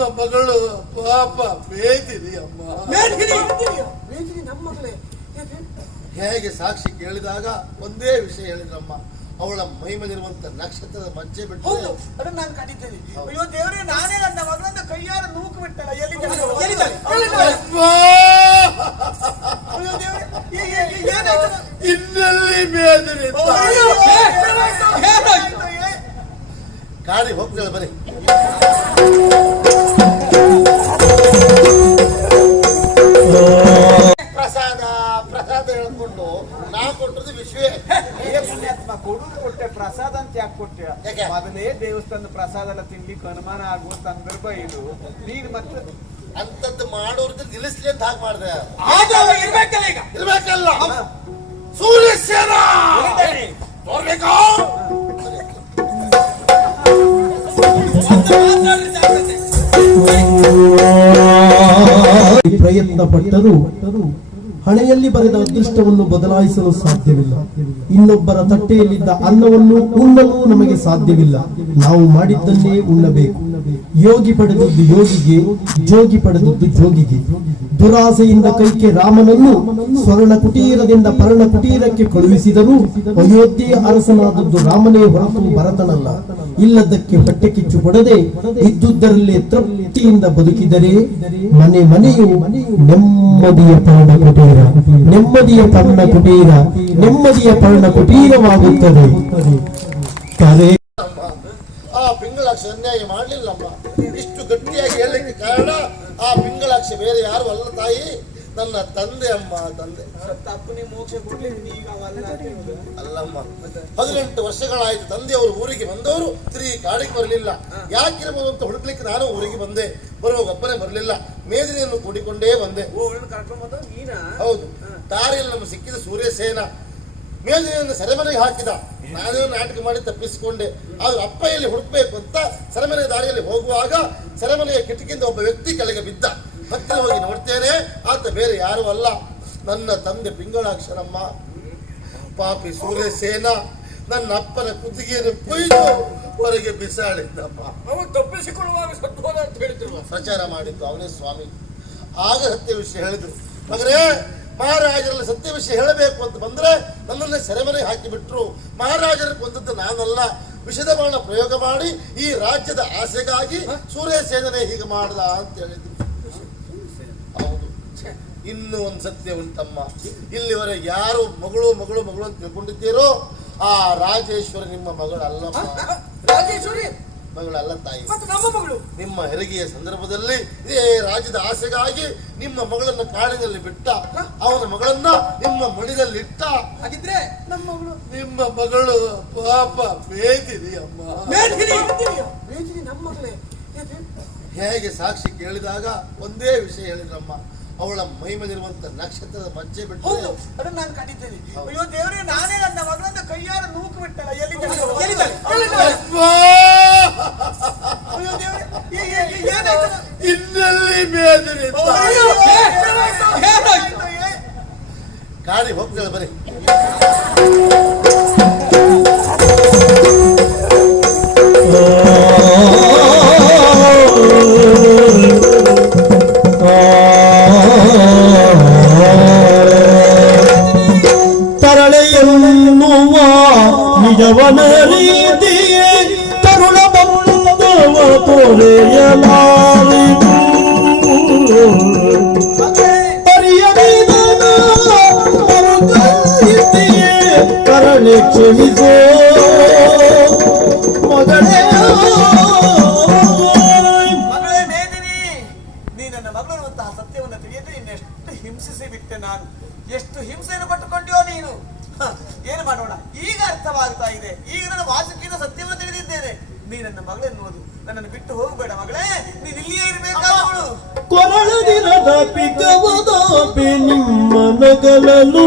ಮಗಳು ಪಾಪ ಬೇದಿರಿ ಅಮ್ಮ. ಬೇದಿರಿ ನಮ್ಮ ಮಗಳೇ. ಹೇಗೆ ಸಾಕ್ಷಿ ಕೇಳಿದಾಗ ಒಂದೇ ವಿಷಯ ಹೇಳಿದ್ರಮ್ಮ, ಅವಳ ಮೈಮೇಲಿರುವಂತ ನಕ್ಷತ್ರದ ಮಜ್ಜೆ ಬಿಟ್ಟು ಅದನ್ನ ನಾನು ಕಂಡಿದ್ದೇನೆ. ಅಯ್ಯೋ ದೇವರೇ, ನಾನೇ ನನ್ನ ಮಗಳನ್ನ ಕೈಯಾರ ನೂಕು ಬಿಟ್ಟಲ್ಲ. ಇನ್ನೆಲ್ಲಿ ಬೇದಿರಿ ಕಾಡಿ ಹೋಗ್ತಾಳೆ ಬರೀ. ಪ್ರಸಾದ ಪ್ರಸಾದ ಹೇಳ್ಕೊಂಡು ನಾ ಕೊಟ್ಟದ್ದು ವಿಶ್ವೇ. ಕೊಡುದು ಕೊಟ್ಟೆ, ಪ್ರಸಾದ ಅಂತ ಯಾಕೆ ಕೊಟ್ಟೆ? ಮೊದಲೇ ದೇವಸ್ಥಾನದ ಪ್ರಸಾದ ಎಲ್ಲ ತಿನ್ಲಿಕ್ಕೆ ಅನುಮಾನ ಆಗುವ ಸಂದರ್ಭ ಇದು. ನೀನು ಮತ್ತೆ ಅಂತದ್ದು ಮಾಡೋರ್ಗೆ ನಿಲ್ಲಿಸ್ಲಿ ಅಂತ ಹಾಗೆ ಮಾಡಿದೆ. ಇರ್ಬೇಕಲ್ಲ, ಈಗ ಇರ್ಬೇಕಲ್ಲ. ಸೂರ್ಯಸೇನ ನೋಡ್ಬೇಕಾ? ಪ್ರಯತ್ನ ಪಟ್ಟರೂ ಹಣೆಯಲ್ಲಿ ಬರೆದ ಅದೃಷ್ಟವನ್ನು ಬದಲಾಯಿಸಲು ಸಾಧ್ಯವಿಲ್ಲ. ಇನ್ನೊಬ್ಬರ ತಟ್ಟೆಯಲ್ಲಿದ್ದ ಅನ್ನವನ್ನು ಉಣ್ಣಲು ನಮಗೆ ಸಾಧ್ಯವಿಲ್ಲ. ನಾವು ಮಾಡಿದ್ದನ್ನೇ ಉಣ್ಣಬೇಕು. ಯೋಗಿ ಪಡೆದದ್ದು ಯೋಗಿಗೆ, ಜೋಗಿ ಪಡೆದದ್ದು ಜೋಗಿಗೆ. ದುರಾಸೆಯಿಂದ ಕೈಕೆ ರಾಮನನ್ನು ಸ್ವರ್ಣ ಕುಟೀರದಿಂದ ಪರ್ಣ ಕುಟೀರಕ್ಕೆ ಕಳುಹಿಸಿದರೂ ಅಯೋಧ್ಯೆಯ ಅರಸನಾದದ್ದು ರಾಮನೇ ಹೊರತು ಭರತನಲ್ಲ. ಇಲ್ಲದಕ್ಕೆ ಹೊಟ್ಟೆ ಕಿಚ್ಚು ಕೊಡದೆ ಇದ್ದುದರಲ್ಲೇ ತೃಪ್ತಿಯಿಂದ ಬದುಕಿದರೆ ಮನೆ ಮನೆಯು ನೆಮ್ಮದಿಯ ಪರ್ಣ ಕುಟೀರ, ನೆಮ್ಮದಿಯ ಪರ್ಣ ಕುಟೀರ, ನೆಮ್ಮದಿಯ ಪರ್ಣ ಕುಟೀರವಾಗುತ್ತದೆ. ಆ ಪಿಂಗಳಾಕ್ಷ ಅನ್ಯಾಯ ಮಾಡ್ಲಿಲ್ಲಮ್ಮ. ಇಷ್ಟು ಗಟ್ಟಿಯಾಗಿ ಹೇಳಲಿಕ್ಕೆ ಕಾರಣ ಆ ಪಿಂಗಳಾಕ್ಷ ಬೇರೆ ಯಾರು ಅಲ್ಲ ತಾಯಿ, ನನ್ನ ತಂದೆ ಅಮ್ಮ. ತಂದೆ ಅಲ್ಲಮ್ಮ, 18 ವರ್ಷಗಳಾಯ್ತು ತಂದೆಯವರು ಊರಿಗೆ ಬಂದವರು ತಿರುಗಿ ಕಾಡಿಗೆ ಬರಲಿಲ್ಲ. ಯಾಕಿರಬಹುದು ಅಂತ ಹುಡುಕ್ಲಿಕ್ಕೆ ನಾನು ಊರಿಗೆ ಬಂದೆ. ಬರುವಾಗ ಒಬ್ಬನೇ ಬರಲಿಲ್ಲ, ಮೇದಿನಿಯನ್ನು ಕೂಡಿಕೊಂಡೇ ಬಂದೆ. ಹೌದು, ದಾರಿಯಲ್ಲಿ ನಮ್ಗೆ ಸಿಕ್ಕಿದ ಸೂರ್ಯಸೇನ ಮೇದಿನಿಯನ್ನು ಸೆರೆಮನೆಗೆ ಹಾಕಿದ. ನಾನೇ ನಾಟಕ ಮಾಡಿ ತಪ್ಪಿಸಿಕೊಂಡೆ. ಆದ್ರೆ ಅಪ್ಪ ಎಲ್ಲಿ ಹುಡುಕ್ಬೇಕು ಅಂತ ಸೆರೆಮನೆ ದಾರಿಯಲ್ಲಿ ಹೋಗುವಾಗ ಸೆರೆಮನೆಯ ಕಿಟಕಿಯಿಂದ ಒಬ್ಬ ವ್ಯಕ್ತಿ ಕೆಳಗೆ ಬಿದ್ದ. ಹತ್ತಿರ ಹೋಗಿ ನೋಡ್ತೇನೆ, ಆತ ಬೇರೆ ಯಾರು ಅಲ್ಲ, ನನ್ನ ತಂದೆ ಪಿಂಗಳಾಕ್ಷರಮ್ಮ. ಪಾಪಿ ಸೂರ್ಯಸೇನ ನನ್ನ ಅಪ್ಪನ ಕುತ್ತಿಗೆಯನ್ನು ಕೊಯ್ದು ಹೊರಗೆ ಬಿಸಾಡಿದ್ದಮ್ಮ. ತಪ್ಪಿಸಿಕೊಳ್ಳುವಾಗ ಸತ್ವದ ಅಂತ ಹೇಳಿದ್ರು, ಪ್ರಚಾರ ಮಾಡಿದ್ದು ಅವನೇ ಸ್ವಾಮಿ. ಆಗ ಸತ್ಯ ವಿಷಯ ಹೇಳಿದ್ರು. ಮಗನೇ, ಮಹಾರಾಜರಲ್ಲಿ ಸತ್ಯ ವಿಷಯ ಹೇಳಬೇಕು ಅಂತ ಬಂದ್ರೆ ನನ್ನನ್ನೇ ಸೆರೆಮನೆಗೆ ಹಾಕಿಬಿಟ್ರು. ಮಹಾರಾಜರ ಕೊಂದದ್ದು ನಾನಲ್ಲ, ವಿಷದ ಬಾಣ ಪ್ರಯೋಗ ಮಾಡಿ ಈ ರಾಜ್ಯದ ಆಸೆಗಾಗಿ ಸೂರ್ಯಸೇನನೇ ಹೀಗೆ ಮಾಡ್ದ ಅಂತ ಹೇಳಿದ್ರು. ಹೌದು, ಇನ್ನೂ ಒಂದು ಸತ್ಯ ಉಂಟಮ್ಮ. ಇಲ್ಲಿವರೆಗೆ ಯಾರು ಮಗಳು ಮಗಳು ಮಗಳು ಅಂತ ತಿಳ್ಕೊಂಡಿದ್ದೀರೋ ಆ ರಾಜೇಶ್ವರಿ ನಿಮ್ಮ ಮಗಳಲ್ಲಮ್ಮ. ರಾಜೇಶ್ವರಿ ಮಗಳಲ್ಲ ತಾಯಿ, ನಮ್ಮ ಮಗಳು. ನಿಮ್ಮ ಹೆರಿಗೆಯ ಸಂದರ್ಭದಲ್ಲಿ ಇದೇ ರಾಜ್ಯದ ಆಸೆಗಾಗಿ ನಿಮ್ಮ ಮಗಳನ್ನು ಕಾಡಿನಲ್ಲಿ ಬಿಟ್ಟ, ಅವನ ಮಗಳನ್ನ ನಿಮ್ಮ ಮಡಿದಲ್ಲಿ ಇಟ್ಟ. ಹಾಗಿದ್ರೆ ನಮ್ಮ ಮಗಳು, ನಿಮ್ಮ ಮಗಳು ಪಾಪ ಬೇದಿರಿ ಅಮ್ಮ. ಬೇದಿರಿ ನಮ್ಮ ಮಗಳೇ. ಹೇಗೆ ಸಾಕ್ಷಿ ಕೇಳಿದಾಗ ಒಂದೇ ವಿಷಯ ಹೇಳಿದ್ರಮ್ಮ, ಅವಳ ಮೈಮೇಲಿರುವಂತ ನಕ್ಷತ್ರದ ಮಜ್ಜೆ ಬಿಟ್ಟು ಅದನ್ನ ನಾನು ಕಂಡಿದ್ದೇನೆ. ಅಯ್ಯೋ ದೇವರೇ, ನಾನೇ ನನ್ನ ಮಗಳನ್ನ ಕೈಯಾರ ನೂಕು ಬಿಟ್ಟಲ್ಲ. ಇನ್ನೆಲ್ಲಿ ಬೇದಿರಿ ಕಾಡಿ ಹೋಗ್ತಾಳೆ ಬರೀ. ತರಳೆಯನ್ನುವ ನಿಜವನ ರೀತಿಯೇ ತರುಣ ಬಂದವ ತೋರೆಯಲಾರಿದು. ಅರಿಯದಿದನ ಕರಳೆ ಕ್ಷಮಿಸೋ ಮಗಳೇ. ಮಗಳೇ ಮೇದಿನಿ, ನೀ ನನ್ನ ಮಗಳು ಅಂತ ಸತ್ಯವನ್ನು ತಿಳಿಯದೆ ಇನ್ನೆಷ್ಟು ಹಿಂಸಿಸಿ ಬಿಟ್ಟೆ ನಾನು. ಎಷ್ಟು ಹಿಂಸೆಯನ್ನು ಪಟ್ಟುಕೊಂಡ್ಯೋ ನೀನು. ಏನು ಮಾಡೋಣ, ಈಗ ಅರ್ಥವಾಗ್ತಾ ಇದೆ. ಈಗ ನನ್ನ ವಾಸುಕಿನ ಸತ್ಯವನ್ನು ತಿಳಿದಿದ್ದೇನೆ. ನೀ ನನ್ನ ಮಗಳೆನ್ನುವುದು, ನನ್ನನ್ನು ಬಿಟ್ಟು ಹೋಗಬೇಡ ಮಗಳೇ. ನೀನು ಇಲ್ಲಿಯೇ ಇರಬೇಕಾದವಳು. ಕೊರಳದಿರದ ಪಿಕವದಾಪೆ ನಿಮ್ಮ ನಗಲಲು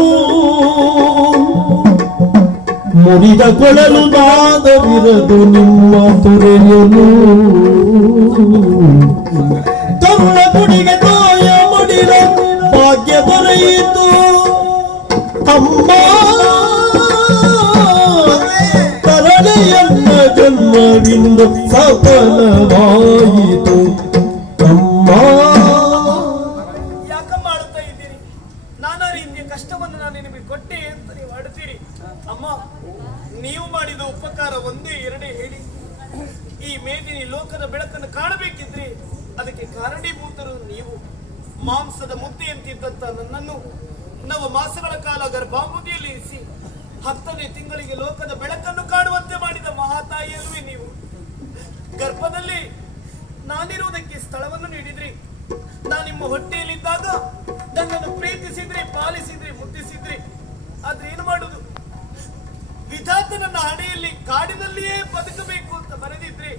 ಮುರಿದ ಕೊಳಲು ನಾದವಿರದು ನಿಮ್ಮ ತೊರೆಯಲು. ಕರುಣ ಗುಡಿಗೆ ತಾಯ ಮಡಿರ ಭಾಗ್ಯ ದೊರೆಯಿತು ಅಮ್ಮ. ತರಳೆಯನ್ನ ಜನ್ಮವಿಂದು ಸಫಲವಾಯಿತು. ಲೋಕದ ಬೆಳಕನ್ನು ಕಾಣಬೇಕಿದ್ರೆ ಅದಕ್ಕೆ ಕಾರಣೀಭೂತರು ನೀವು. ಮಾಂಸದ ಮುದ್ದೆಯಂತಿದ್ದಂತ ನನ್ನನ್ನು ನವ ಮಾಸಗಳ ಕಾಲ ಗರ್ಭಾಬುದಿಯಲ್ಲಿ ಇರಿಸಿ 10ನೇ ತಿಂಗಳಿಗೆ ಲೋಕದ ಬೆಳಕನ್ನು ಕಾಣುವಂತೆ ಮಾಡಿದ ಮಹಾತಾಯಿಯಲ್ವೇ ನೀವು. ಗರ್ಭದಲ್ಲಿ ನಾನಿರುವುದಕ್ಕೆ ಸ್ಥಳವನ್ನು ನೀಡಿದ್ರಿ. ನಾನು ನಿಮ್ಮ ಹೊಟ್ಟೆಯಲ್ಲಿದ್ದಾಗ ನನ್ನನ್ನು ಪ್ರೀತಿಸಿದ್ರಿ, ಪಾಲಿಸಿದ್ರಿ, ಮುದ್ದಿಸಿದ್ರಿ. ಆದ್ರೆ ಏನು ಮಾಡುದು? ವಿಧಾತ ನನ್ನ ಹಣೆಯಲ್ಲಿ ಕಾಡಿನಲ್ಲಿಯೇ ಬದುಕಬೇಕು ಅಂತ ಬರೆದಿದ್ರಿ.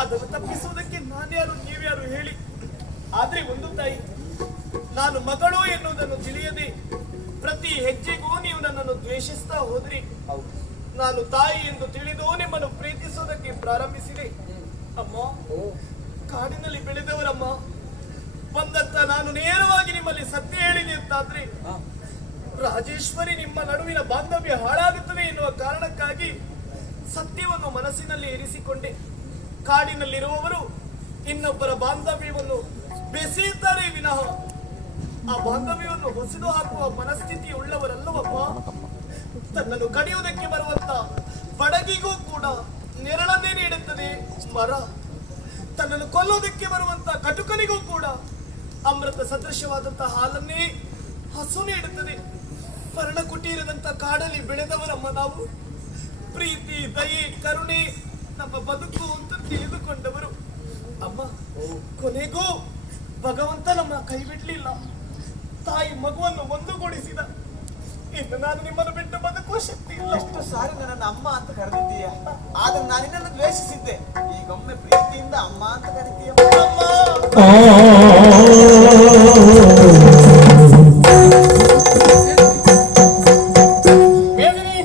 ಅದನ್ನು ತಪ್ಪಿಸುವುದಕ್ಕೆ ನಾನ್ಯಾರು ನೀವ್ಯಾರು ಹೇಳಿ? ಆದ್ರೆ ಒಂದು ತಾಯಿ, ನಾನು ಮಗಳು ಎನ್ನುವುದನ್ನು ತಿಳಿಯದೆ ಪ್ರತಿ ಹೆಜ್ಜೆಗೂ ನೀವು ನನ್ನನ್ನು ದ್ವೇಷಿಸ್ತಾ ಹೋದ್ರಿ. ನಾನು ತಾಯಿ ಎಂದು ತಿಳಿದು ನಿಮ್ಮನ್ನು ಪ್ರೀತಿಸುವುದಕ್ಕೆ ಪ್ರಾರಂಭಿಸಿದೆ. ಅಮ್ಮ, ಕಾಡಿನಲ್ಲಿ ಬೆಳೆದವರಮ್ಮ, ಬಂದಂತ ನಾನು ನೇರವಾಗಿ ನಿಮ್ಮಲ್ಲಿ ಸತ್ಯ ಹೇಳಿದೆ ಅಂತಾದ್ರೆ ರಾಜೇಶ್ವರಿ ನಿಮ್ಮ ನಡುವಿನ ಬಾಂಧವ್ಯ ಹಾಳಾಗುತ್ತದೆ ಎನ್ನುವ ಕಾರಣಕ್ಕಾಗಿ ಸತ್ಯವನ್ನು ಮನಸ್ಸಿನಲ್ಲಿ ಇರಿಸಿಕೊಂಡೆ. ಕಾಡಿನಲ್ಲಿರುವವರು ಇನ್ನೊಬ್ಬರ ಬಾಂಧವ್ಯವನ್ನು ಬೆಸೆಯುತ್ತಾರೆ ವಿನಃ ಆ ಬಾಂಧವ್ಯವನ್ನು ಹೊಸದು ಹಾಕುವ ಮನಸ್ಥಿತಿ ಉಳ್ಳವರಲ್ಲವಪ್ಪ. ತನ್ನನ್ನು ಕಡಿಯುವುದಕ್ಕೆ ಬರುವಂತ ಬಡಗಿಗೂ ಕೂಡ ನೆರಳನ್ನೇ ನೀಡುತ್ತದೆ ಮರ. ತನ್ನನ್ನು ಕೊಲ್ಲುವುದಕ್ಕೆ ಬರುವಂತ ಕಟುಕನಿಗೂ ಕೂಡ ಅಮೃತ ಸದೃಶವಾದಂತಹ ಹಾಲನ್ನೇ ಹಸು ನೀಡುತ್ತದೆ. ಪರ್ಣ ಕುಟೀರದಂತ ಕಾಡಲ್ಲಿ ಬೆಳೆದವರಮ್ಮ ನಾವು. ಪ್ರೀತಿ, ದಯೆ, ಕರುಣೆ ನಮ್ಮ ಬದುಕು ಅಂತ ತಿಳಿದುಕೊಂಡವರು ಅಮ್ಮ. ಕೊನೆಗೂ ಭಗವಂತ ನಮ್ಮ ಕೈ ಬಿಡ್ಲಿಲ್ಲ. ತಾಯಿ ಮಗುವನ್ನು ಒಂದುಗೂಡಿಸಿದ. ಇನ್ನು ನಾನು ನಿಮ್ಮನ್ನು ಬಿಟ್ಟು ಬದುಕುವ ಶಕ್ತಿ ಇಲ್ಲ. ಎಷ್ಟು ಸಾರಿ ನನ್ನ ಅಮ್ಮ ಅಂತ ಕರೆದಿದ್ದೀಯ, ಆದ್ರೆ ನಾನು ನಿನ್ನನ್ನು ದ್ವೇಷಿಸಿದ್ದೆ. ಈಗೊಮ್ಮೆ ಪ್ರೀತಿಯಿಂದ ಅಮ್ಮ ಅಂತ ಕರಿತೀಯ. ಬೇಗನೆ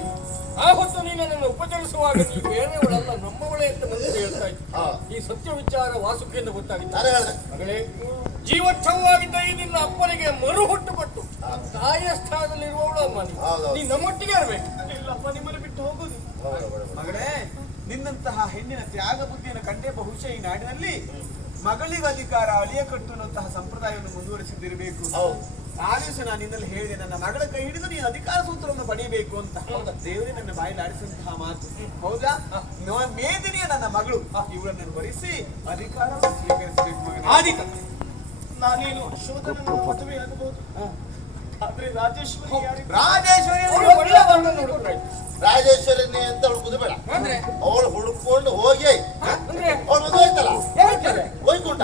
ಆ ಹೊತ್ತು ನೀನು ನನ್ನ ಉಪಚರಿಸುವಾಗ ನೀ ಬೇರೆಯವಳಲ್ಲ ನಮ್ಮವಳೇ ಅಂತ ಮಂದಿ ಹೇಳ್ತಾ ಇತ್ತು. ಈ ಸತ್ಯ ವಿಚಾರ ವಾಸುಕಿಯಿಂದ ಗೊತ್ತಾಗಿತ್ತು. ಮಗಳೇ, ಜೀವೋತ್ಸವವಾಗಿದ್ದ ಈ ನಿನ್ನ ಅಪ್ಪನಿಗೆ ಮರು ಹುಟ್ಟು ಕೊಟ್ಟು ತಾಯಿಯ ಸ್ಥಾನದಲ್ಲಿರುವವಳು ಅಮ್ಮ. ನೀ ನಮ್ಮೊಟ್ಟಿಗೆ ಇರಬೇಕು. ಇಲ್ಲಪ್ಪ, ನಿಮ್ಮನ್ನು ಬಿಟ್ಟು ಹೋಗುದು. ಮಗಳೇ, ನಿನ್ನಂತಹ ಹೆಣ್ಣಿನ ತ್ಯಾಗ ಬುದ್ಧಿಯನ್ನು ಕಂಡೇ ಬಹುಶಃ ಈ ನಾಡಿನಲ್ಲಿ ಮಗಳಿಗೆ ಅಧಿಕಾರ ಅಳಿಯ ಕಟ್ಟುವಂತಹ ಸಂಪ್ರದಾಯವನ್ನು ಮುಂದುವರಿಸಿದ್ದಿರಬೇಕು. ಆ ದಿವಸ ನಾನು ನಿನ್ನಲ್ಲಿ ಹೇಳಿದೆ, ನನ್ನ ಮಗಳ ಕೈ ಹಿಡಿದು ನೀನು ಅಧಿಕಾರ ಸೂತ್ರವನ್ನು ಪಡೆಯಬೇಕು ಅಂತ. ದೇವರೇ ನನ್ನ ಬಾಯಲ್ಲಿ ಆಡಿಸಿದಂತಹ ಮಾತು. ಹೌದಾ? ಮೇದಿನಿಯ ನನ್ನ ಮಗಳು, ಇವಳನ್ನು ಬರಿಸಿ ಅಧಿಕಾರವನ್ನು ಸ್ವೀಕರಿಸಬೇಕು ಮಗನೇ. ನಾನೇನು ಶೋಧನನ್ನು ಮದುವೆ ಆಗಬಹುದು, ಆದ್ರೆ ರಾಜೇಶ್ವರಿ ರಾಜೇಶ್ವರಿ ಒಳ್ಳೆ ವರ್ಣನೆ ನೋಡಿದ್ರೆ ರಾಜೇಶ್ವರಿನೇ ಅಂತ ಅವಳು ಕುದಬೇಡ. ಅವಳು ಹುಡುಕೊಂಡು ಹೋಗಿ ಅವಳು ಮದುವೆ ಆಯ್ತಲ್ಲ ವೈಕುಂಠ.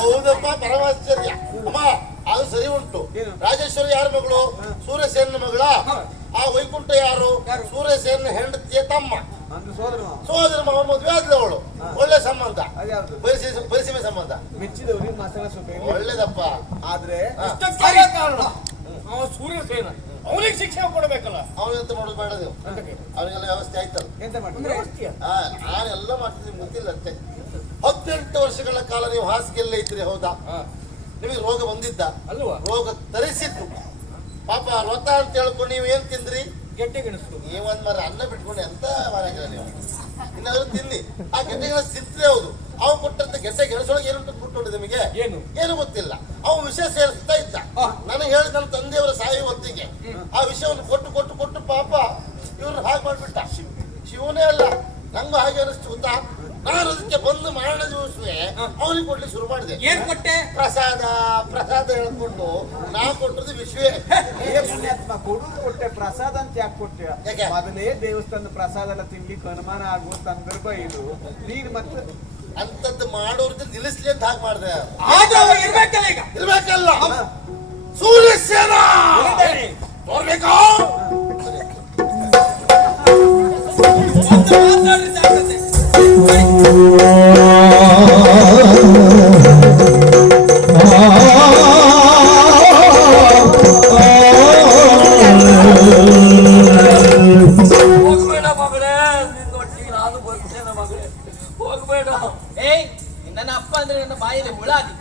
ಹೌದಪ್ಪ, ಪರಮಾಶ್ಚರ್ಯ ಅಮ್ಮ. ಅದು ಸರಿ ಉಂಟು. ರಾಜೇಶ್ವರಿ ಯಾರ ಮಗಳು? ಸೂರ್ಯಸೇನ ಮಗಳ. ಆ ವೈಕುಂಠ ಯಾರು? ಸೂರ್ಯಸೇನ ಹೆಂಡತಿಯ ತಮ್ಮ, ಸೋದರ ಮಾವ. ಮದುವೆ ಆದ್ಲು ಅವಳು. ಒಳ್ಳೆ ಸಂಬಂಧ, ಪರಿಸೀಮೆ ಸಂಬಂಧ. ಮೆಚ್ಚಿದವರಿಗೆ ಮಸಾಲ ಒಳ್ಳೇದಪ್ಪ. ಆದ್ರೆ ಕಾರಣ ಅವ ಸೂರ್ಯಸೇನ, ಅವನಿಗೆ ಶಿಕ್ಷೆ ಕೊಡಬೇಕಲ್ಲ. ಅವನೆಂತ ಮಾಡೋದು ಬೇಡ ನೀವು. ಅವನಿಗೆಲ್ಲ ವ್ಯವಸ್ಥೆ ಆಯ್ತಲ್ಲ. ಎಂತ ಮಾಡ್ತಾರೆ? ನಾನೆಲ್ಲ ಮಾಡ್ತಿದ್ದೀನಿ, ಗೊತ್ತಿಲ್ಲ ಅಷ್ಟೇ. 18 ವರ್ಷಗಳ ಕಾಲ ನೀವು ಹಾಸಿಗೆಲ್ಲೇ ಇದ್ರಿ, ಹೌದಾ? ನಿಮಗೆ ರೋಗ ಬಂದಿದ್ದ ಅಲ್ವಾ? ರೋಗ ತರಿಸಿತ್ತು ಪಾಪ. ವ್ರತ ಅಂತ ಹೇಳ್ಕೊಂಡು ನೀವು ಏನ್ ತಿಂದ್ರಿ? ಗೆಡ್ಡೆ ಗೆಣಸು. ನೀವೊಂದ್ ಮರ ಅನ್ನ ಬಿಟ್ಕೊಂಡು ಎಂತ ಮಾರಾಗಿಲ್ಲ ನೀವು. ಇನ್ನಾದ್ರೂ ತಿನ್ನಿ. ಆ ಗೆಡ್ಡೆ ಗೆಣಸು ತಿಂತ್ರೆ ಹೌದು. ಅವ್ ಕೊಟ್ಟಂತ ಗೆಡ್ಡೆ ಗೆಣಸೊಳಗೆ ಏನುಂಟು ಬಿಟ್ಟು ನಿಮಗೆ ಏನು ಗೊತ್ತಿಲ್ಲ. ಅವ ವಿಷಯ ಸೇರಿಸ್ತಾ ಇದ್ದ. ನನಗೆ ಹೇಳಿದ ನನ್ನ ತಂದೆಯವರ ಸಾಯಿ ಹೊತ್ತಿಗೆ ಆ ವಿಷಯವನ್ನು ಕೊಟ್ಟು ಕೊಟ್ಟು ಕೊಟ್ಟು ಪಾಪ ಇವ್ರನ್ನ ಹಾಗೆ ಮಾಡ್ಬಿಟ್ಟ. ಶಿವನೇ ಅಲ್ಲ, ನಂಗೂ ಹಾಗೆ ಅನಿಸ್ತು ಗೊತ್ತಾ. ನಾನು ಅದಕ್ಕೆ ಬಂದು ಮಾರಣ ದಿವಸವೇ ಅವನಿಗೆ ಕೊಡ್ಲಿಕ್ಕೆ ಶುರು ಮಾಡಿದೆ. ಏನ್ ಕೊಟ್ಟೆ? ಪ್ರಸಾದ ಪ್ರಸಾದ ಹೇಳ್ಕೊಂಡು ನಾ ಕೊಟ್ಟದ್ದು ವಿಶ್ವೇ. ಕೊಡುದು ಕೊಟ್ಟೆ, ಪ್ರಸಾದ ಅಂತ ಯಾಕೆ ಕೊಟ್ಟೆ? ಯಾಕೆ? ಮೊದಲೇ ದೇವಸ್ಥಾನದ ಪ್ರಸಾದ ಎಲ್ಲ ತಿನ್ಲಿಕ್ಕೆ ಅನುಮಾನ ಆಗುವ ಸಂದರ್ಭ ಇದು. ನೀನು ಮತ್ತೆ ಅಂತದ್ದು ಮಾಡೋರ್ಗೆ ನಿಲ್ಲಿಸ್ಲಿ ಅಂತ ಹಾಗೆ ಮಾಡಿದೆ. ಇರ್ಬೇಕಲ್ಲ ಈಗ. ಇರ್ಬೇಕಲ್ಲ. ಸೂರ್ಯಸೇನ ನೋಡ್ಬೇಕಾ? ಹೋಗ್ಬೇಡ ಮಗಳೇ, ನಿನ್ನೊಟ್ಟಿಗೆ ನಾನು ಬರ್ತೇನೆ ಮಗಳೇ, ಹೋಗ್ಬೇಡ. ಏಯ್, ನನ್ನ ಅಪ್ಪ ಅಂದ್ರೆ ನನ್ನ ಬಾಯಲ್ಲಿ ಮುಳಾದಿ.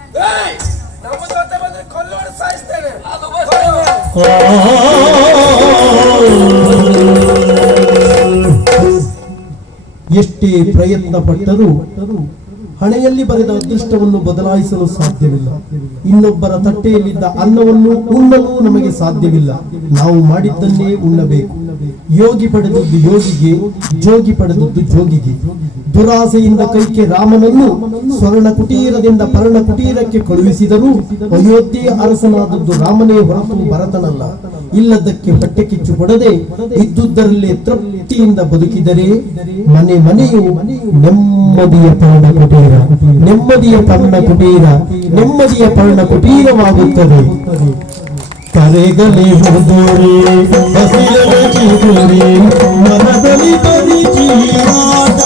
ನಮ್ಮ ಜೊತೆ ಬಂದ್ರೆ ಕೊಲ್ಲೋಡು ಸಾಯಿಸ್ತೇನೆ. ಅದು ಬರ್ತೇನೆ. ಎಷ್ಟೇ ಪ್ರಯತ್ನ ಪಟ್ಟರೂ ಹಣೆಯಲ್ಲಿ ಬರೆದ ಅದೃಷ್ಟವನ್ನು ಬದಲಾಯಿಸಲು ಸಾಧ್ಯವಿಲ್ಲ. ಇನ್ನೊಬ್ಬರ ತಟ್ಟೆಯಲ್ಲಿದ್ದ ಅನ್ನವನ್ನು ಉಣ್ಣಲು ನಮಗೆ ಸಾಧ್ಯವಿಲ್ಲ. ನಾವು ಮಾಡಿದ್ದನ್ನೇ ಉಣ್ಣಬೇಕು. ಯೋಗಿ ಪಡೆದದ್ದು ಯೋಗಿಗೆ, ಜೋಗಿ ಪಡೆದದ್ದು ಜೋಗಿಗೆ. ದುರಾಸೆಯಿಂದ ಕೈಕೆ ರಾಮನನ್ನು ಸ್ವರ್ಣ ಕುಟೀರದಿಂದ ಪರ್ಣ ಕುಟೀರಕ್ಕೆ ಕಳುಹಿಸಿದರೂ ಅಯೋಧ್ಯೆಯ ಅರಸನಾದದ್ದು ರಾಮನೇ ಹೊರತು ಭರತನಲ್ಲ. ಇಲ್ಲದಕ್ಕೆ ಹೊಟ್ಟೆ ಕಿಚ್ಚು ಕೊಡದೆ ಇದ್ದುದರಲ್ಲೇ ತೃಪ್ತಿಯಿಂದ ಬದುಕಿದರೆ ಮನೆಯು ನೆಮ್ಮದಿಯ ಪರ್ಣ ಕುಟೀರ, ನೆಮ್ಮದಿಯ ಪರ್ಣ ಕುಟೀರ, ನೆಮ್ಮದಿಯ ಪರ್ಣ ಕುಟೀರವಾಗುತ್ತದೆ. ಕರೆಗಲಿ ಹೋದೋರೆ ಹಸಿರಲೆ ಚೀರುರೆ ಮನದಲ್ಲಿ ಪರಿಚೀರಾಟ